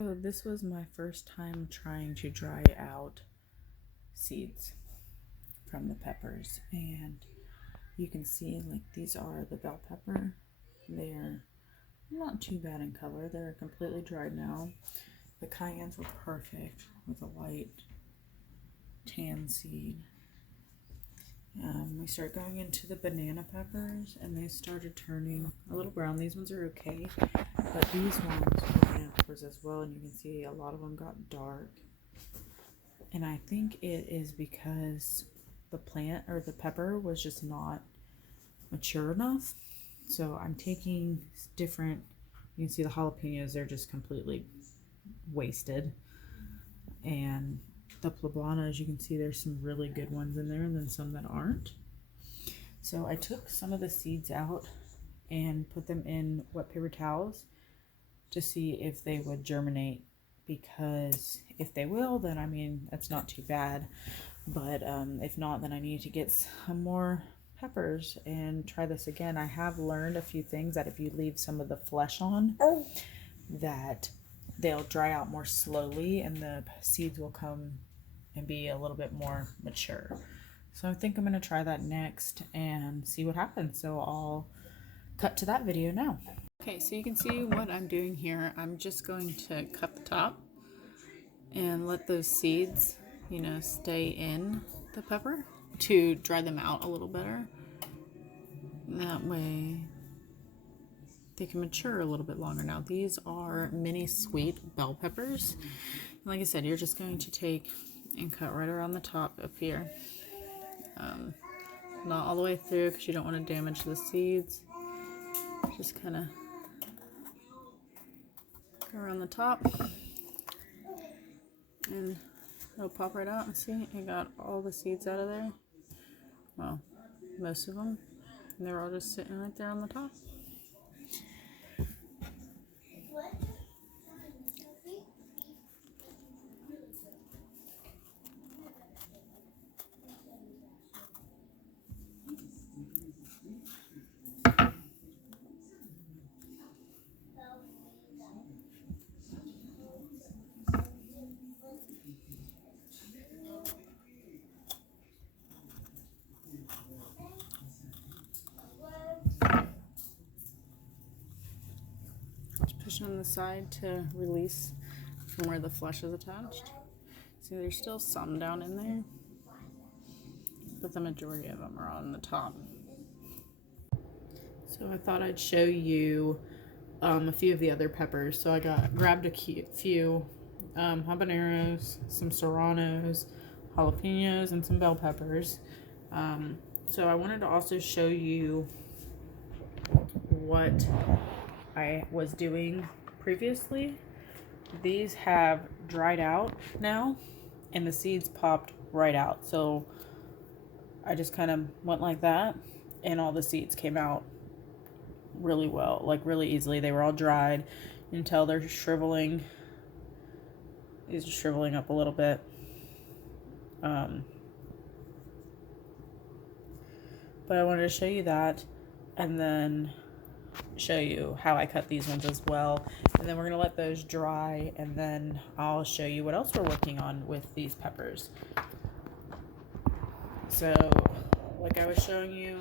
So this was my first time trying to dry out seeds from the peppers, and you can see like these are the bell pepper. They're not too bad in color. They're completely dried now. The cayennes were perfect with a light tan seed. We started going into the banana peppers, and they started turning a little brown. These ones are okay, but these ones were banana peppers as well, and you can see a lot of them got dark. And I think it is because the plant or the pepper was just not mature enough. So I'm taking different, you can see the jalapenos, they're just completely wasted. And the poblanas, you can see there's some really good ones in there and then some that aren't. So I took some of the seeds out and put them in wet paper towels to see if they would germinate, because if they will, then I mean, that's not too bad. But if not, then I need to get some more peppers and try this again. I have learned a few things, that if you leave some of the flesh on, that they'll dry out more slowly and the seeds will come and be a little bit more mature. So I think I'm going to try that next and see what happens. So I'll cut to that video now. Okay, so you can see what I'm doing here. I'm just going to cut the top and let those seeds, stay in the pepper to dry them out a little better. And that way they can mature a little bit longer. Now these are mini sweet bell peppers. And like I said, you're just going to take and cut right around the top up here. Not all the way through, because you don't want to damage the seeds. Just kind of go around the top and it'll pop right out. And see, I got all the seeds out of there. Well, most of them. And they're all just sitting right there on the top. Push on the side to release from where the flesh is attached. See, there's still some down in there, but the majority of them are on the top. So I thought I'd show you a few of the other peppers. So I grabbed a few habaneros, some serranos, jalapenos, and some bell peppers. So I wanted to also show you what I was doing previously. These have dried out now and the seeds popped right out. So I just kind of went like that and all the seeds came out really well, like really easily. They were all dried until they're shriveling. These are shriveling up a little bit. But I wanted to show you that and then show you how I cut these ones as well, and then we're gonna let those dry, and then I'll show you what else we're working on with these peppers. So like I was showing you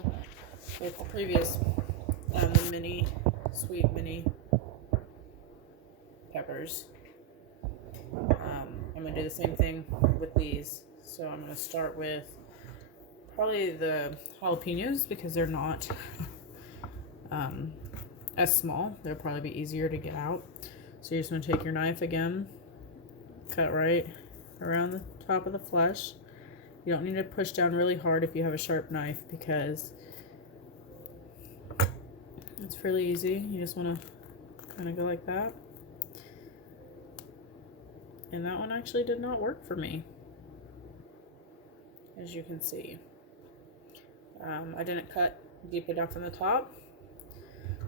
with the previous the mini peppers, I'm gonna do the same thing with these. So I'm gonna start with probably the jalapenos, because they're not as small. They'll probably be easier to get out. So you're just going to take your knife again, cut right around the top of the flesh. You don't need to push down really hard if you have a sharp knife, because it's really easy. You just want to kind of go like that. And that one actually did not work for me, as you can see. I didn't cut deep enough from the top.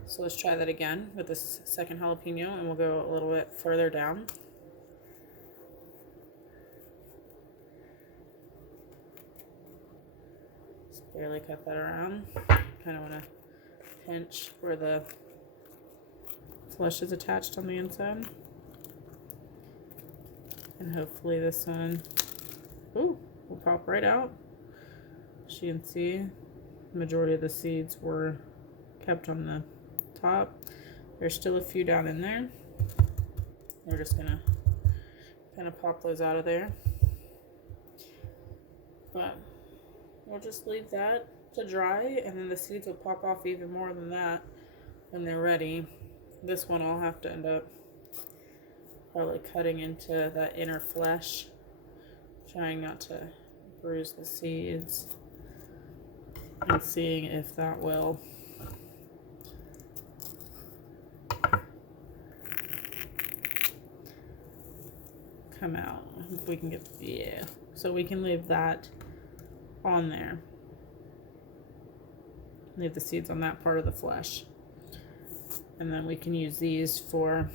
So let's try that again with this second jalapeno, and we'll go a little bit further down. Just barely cut that around. Kind of want to pinch where the flesh is attached on the inside. And hopefully this one, ooh, will pop right out. As you can see, the majority of the seeds were kept on the top. There's still a few down in there. We're just gonna kind of pop those out of there. But we'll just leave that to dry, and then the seeds will pop off even more than that when they're ready. This one I'll have to end up probably cutting into that inner flesh, trying not to bruise the seeds, and seeing if that will come out. If we can get, yeah, so we can leave that on there. Leave the seeds on that part of the flesh. And then we can use these for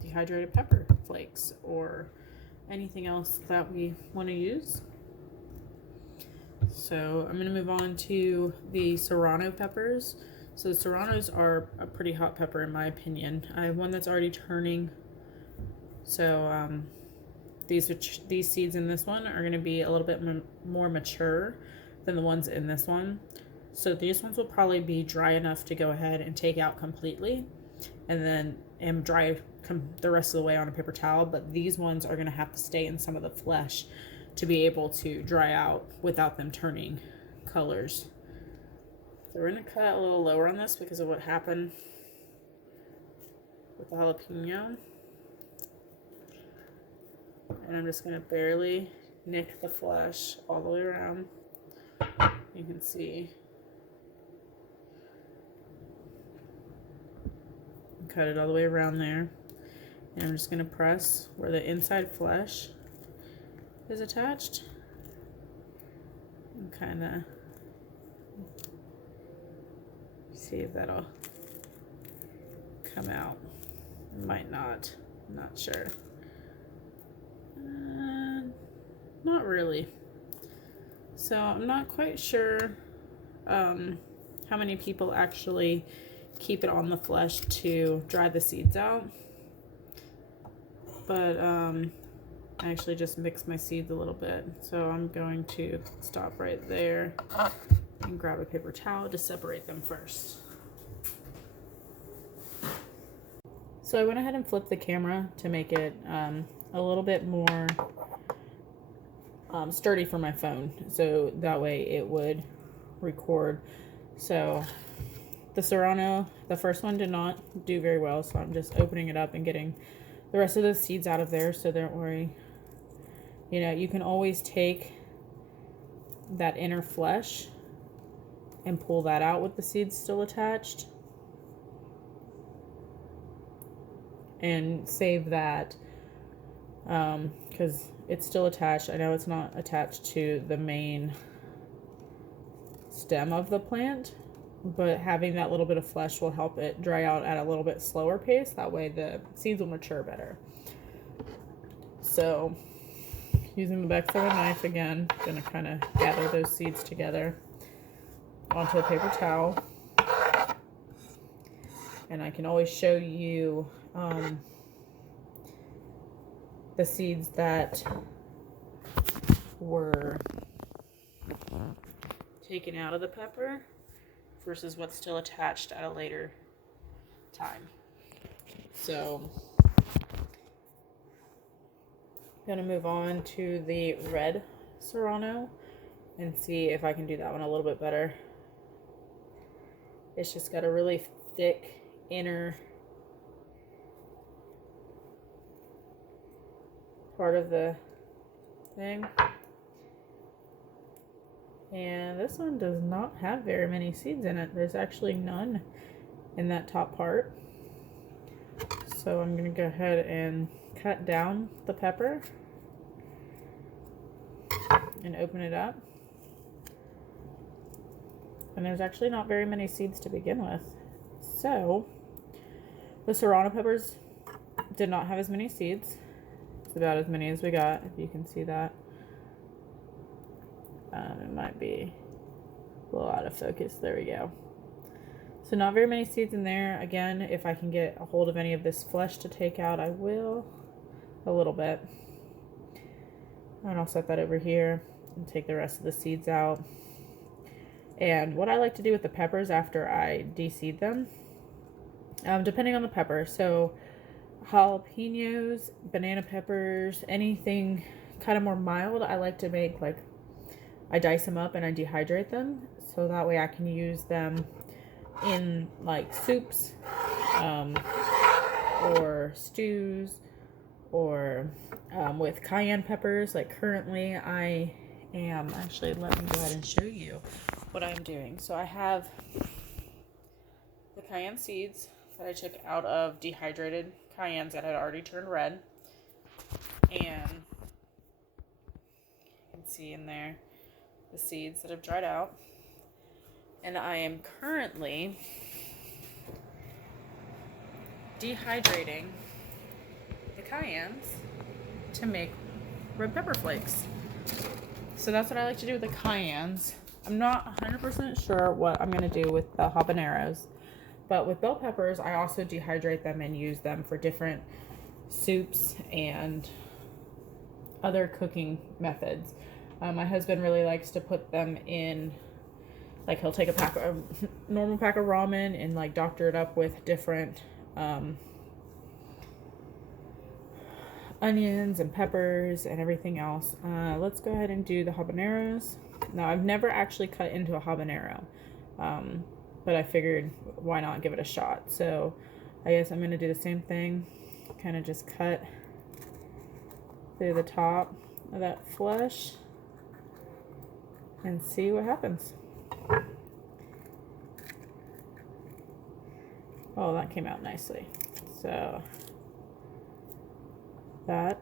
dehydrated pepper flakes or anything else that we want to use. So I'm going to move on to the serrano peppers. So the serranos are a pretty hot pepper in my opinion. I have one that's already turning. So these seeds in this one are going to be a little bit more mature than the ones in this one. So these ones will probably be dry enough to go ahead and take out completely and dry the rest of the way on a paper towel. But these ones are going to have to stay in some of the flesh to be able to dry out without them turning colors. So we're going to cut a little lower on this because of what happened with the jalapeno. And I'm just going to barely nick the flesh all the way around. You can see. Cut it all the way around there. And I'm just going to press where the inside flesh is attached. And kind of see if that'll come out. It might not. I'm not sure. Not really. So I'm not quite sure how many people actually keep it on the flesh to dry the seeds out. But I actually just mixed my seeds a little bit. So I'm going to stop right there and grab a paper towel to separate them first. So I went ahead and flipped the camera to make it a little bit more sturdy for my phone, so that way it would record. So the serrano, the first one did not do very well, so I'm just opening it up and getting the rest of the seeds out of there, so don't worry. You know, you can always take that inner flesh and pull that out with the seeds still attached and save that because it's still attached. I know it's not attached to the main stem of the plant, but having that little bit of flesh will help it dry out at a little bit slower pace. That way the seeds will mature better. So using the back of a knife again, I'm gonna kind of gather those seeds together onto a paper towel. And I can always show you the seeds that were taken out of the pepper versus what's still attached at a later time. So I'm going to move on to the red serrano and see if I can do that one a little bit better. It's just got a really thick inner part of the thing. And this one does not have very many seeds in it. There's actually none in that top part. So I'm going to go ahead and cut down the pepper and open it up. And there's actually not very many seeds to begin with. So the serrano peppers did not have as many seeds. It's about as many as we got, if you can see that. It might be a little out of focus. There we go. So not very many seeds in there. Again, if I can get a hold of any of this flesh to take out, I will. A little bit. And I'll set that over here and take the rest of the seeds out. And what I like to do with the peppers after I deseed them, depending on the pepper, so jalapenos, banana peppers, anything kind of more mild, I like to make like, I dice them up and I dehydrate them so that way I can use them in like soups, or stews, or with cayenne peppers. Like currently I am, actually let me go ahead and show you what I'm doing. So I have the cayenne seeds that I took out of dehydrated cayennes that had already turned red, and you can see in there the seeds that have dried out. And I am currently dehydrating the cayennes to make red pepper flakes. So that's what I like to do with the cayennes. I'm not 100% sure what I'm going to do with the habaneros, but with bell peppers, I also dehydrate them and use them for different soups and other cooking methods. My husband really likes to put them in, like he'll take a normal pack of ramen and like doctor it up with different onions and peppers and everything else. Let's go ahead and do the habaneros. Now, I've never actually cut into a habanero, but I figured why not give it a shot. So I guess I'm going to do the same thing, kind of just cut through the top of that flesh and see what happens. Oh, that came out nicely. So that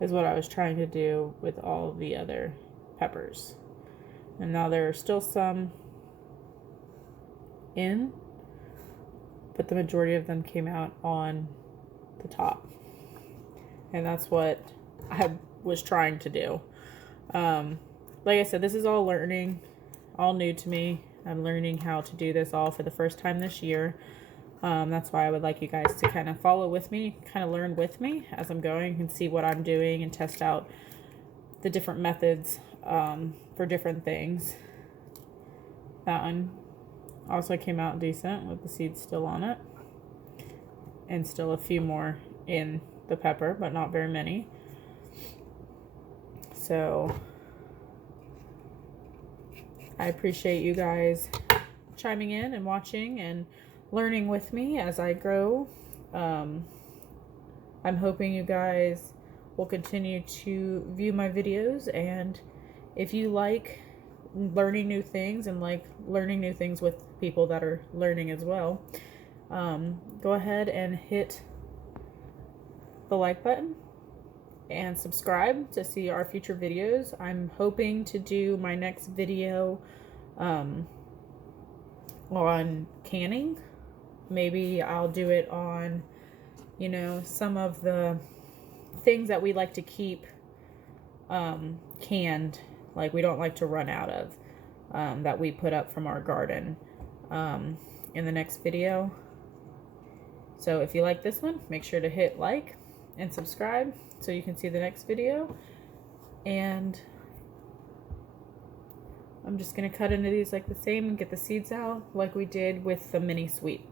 is what I was trying to do with all the other peppers. And now there are still some in, but the majority of them came out on the top. And that's what I was trying to do. Like I said, this is all learning, all new to me. I'm learning how to do this all for the first time this year. That's why I would like you guys to kind of follow with me, kind of learn with me as I'm going and see what I'm doing and test out the different methods for different things. That one also came out decent with the seeds still on it. And still a few more in the pepper, but not very many. So I appreciate you guys chiming in and watching and learning with me as I grow. I'm hoping you guys will continue to view my videos, and if you like learning new things and like learning new things with people that are learning as well, go ahead and hit the like button and subscribe to see our future videos. I'm hoping to do my next video on canning. Maybe I'll do it on, you know, some of the things that we like to keep canned, like we don't like to run out of, that we put up from our garden in the next video. So if you like this one, make sure to hit like and subscribe so you can see the next video. And I'm just going to cut into these like the same and get the seeds out like we did with the mini sweet.